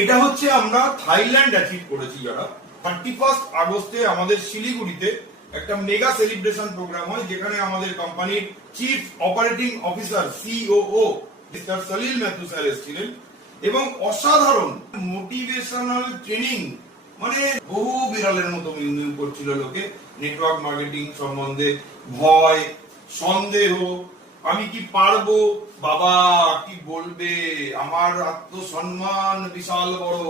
এটা হচ্ছে আমরা থাইল্যান্ড অ্যাচিভ করেছি যারা 31 আগস্টে আমাদের শিলিগুড়িতে একটা মেগা সেলিব্রেশন প্রোগ্রাম হয়, যেখানে আমাদের কোম্পানির chief operating officer COO mister Salil Mathew sir এসেছিলেন এবং অসাধারণ মোটিভেশনাল ট্রেনিং, মানে বহু বিড়ালের মতো মিউ মিউ করছিল লোকে নেটওয়ার্ক মার্কেটিং সম্বন্ধে। ভয়, সন্দেহ, আমি কি পারবো, বাবা কি বলবে, আমার আত্মসম্মান বিশাল বড়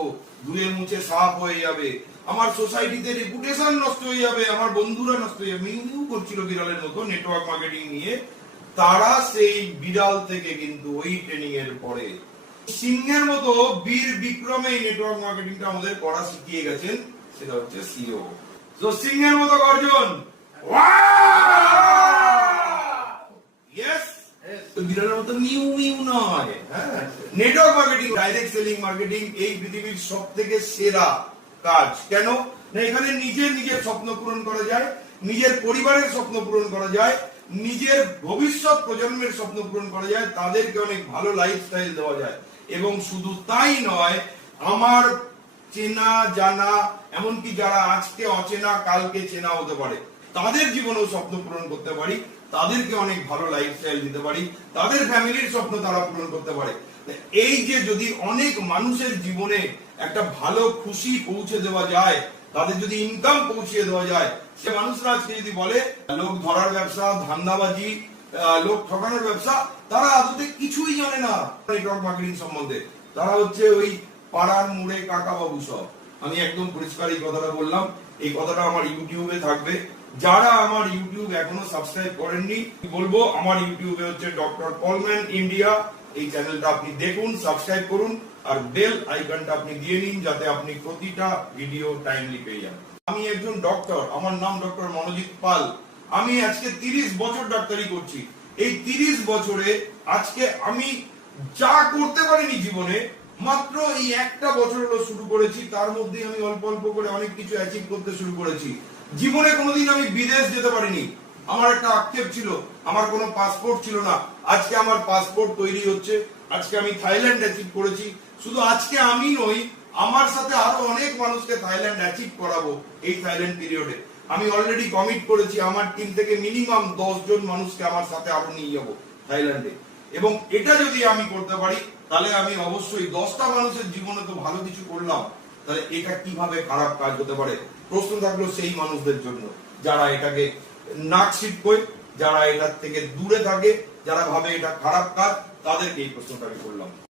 ধুয়ে মুছে সাফ হয়ে যাবে, আমার সোসাইটিতে রেপুটেশন নষ্ট হয়ে যাবে, আমার বন্ধুরা নষ্ট হয়ে যাবে, মিউ করছিল বিড়ালের মতো নেটওয়ার্ক মার্কেটিং নিয়ে। তারা সেই বিড়াল থেকে কিন্তু ওই ট্রেনিং এর পরে সিংহের মতো বীর বিক্রমে নেটওয়ার্ক মার্কেটিংটা আমাদের করা শিখিয়ে গেছেন, সেটা হচ্ছে সিও। তো সিংহের মতো গর্জন, বিড়ালের মতো মিউ মিউ নয়। Network marketing, direct selling marketing এই পৃথিবীর সব থেকে সেরা কাজ। কেন না, এখানে নিজের নিজের স্বপ্ন পূরণ করা যায়, নিজের পরিবারের স্বপ্ন পূরণ করা যায়, নিজের ভবিষ্যৎ প্রজন্মের স্বপ্ন পূরণ করা যায়, তাদেরকে অনেক ভালো লাইফস্টাইল দেওয়া যায়। এবং শুধু তাই নয়, আমার চেনা জানা, এমনকি যারা আজকে অচেনা কালকে চেনা হতে পারে, তাদের জীবনেও স্বপ্ন পূরণ করতে পারি, তাদেরকে অনেক ভালো লাইফস্টাইল দিতে পারি, তাদের ফ্যামিলির স্বপ্ন তারা পূরণ করতে পারে। এই যে যদি অনেক মানুষের জীবনে একটা ভালো খুশি পৌঁছে দেওয়া যায়, তাদের যদি ইনকাম পৌঁছে দেওয়া যায়, সে মানুষরা আজকে যদি বলে লোক ধরার ব্যবসা, ধান্দাবাজি, লোক ঠকানোর ব্যবসা, তারা আদতে কিছুই জানে না নেটওয়ার্ক মার্কেটিং সম্বন্ধে। তারা হচ্ছে ওই পাড়ার মোড়ে কাকা বাবু সব। আমি একদম পরিষ্কার এই কথাটা বললাম, এই কথাটা আমার ইউটিউবে থাকবে। যারা আমার ইউটিউব এখনো সাবস্ক্রাইব করেননি, বলবো আমার ইউটিউবে হচ্ছে ডক্টর পলম্যান ইন্ডিয়া, এই চ্যানেলটা আপনি দেখুন, সাবস্ক্রাইব করুন, আর বেল আইকনটা আপনি দিয়ে নিন, যাতে আপনি প্রতিটা ভিডিও টাইমলি পেয়ে যান। আমি একজন ডক্টর, আমার নাম ডক্টর মনোজিৎ পাল। আমি আজকে 30 বছর ডাক্তারি করছি। এই 30 বছরে আজকে আমি যা করতে পারিনি জীবনে, মাত্র এই একটা বছর হলো শুরু করেছি, তার মধ্যে আমি অল্প অল্প করে অনেক কিছু অ্যাচিভ করতে শুরু করেছি। জীবনে কোনোদিন আমি বিদেশ যেতে পারিনি। আমার একটা আক্ষেপ ছিল, আমার কোনো পাসপোর্ট ছিল না। আজকে আমার পাসপোর্ট তৈরি হচ্ছে, আজকে আমি থাইল্যান্ড অ্যাচিভ করেছি। শুধু আজকে আমি নই, আমার সাথে আরো অনেক মানুষকে থাইল্যান্ড অ্যাচিভ করাবো। এই থাইল্যান্ড পিরিয়ডে আমি অলরেডি কমিট করেছি, আমার টিম থেকে মিনিমাম 10 জন মানুষকে আমার সাথে আরো নিয়ে যাবো থাইল্যান্ডে। এবং এটা যদি আমি করতে পারি, তাহলে আমি অবশ্যই 10টা মানুষের জীবনে তো ভালো কিছু করলাম, তাহলে এটা কিভাবে খারাপ কাজ হতে পারে? প্রশ্ন থাকলো সেই মানুষদের জন্য যারা এটাকে নাক ছিটকোয়, যারা এটার থেকে দূরে থাকে, যারা ভাবে এটা খারাপ কাজ, তাদেরকে এই প্রশ্নটা আমি করলাম।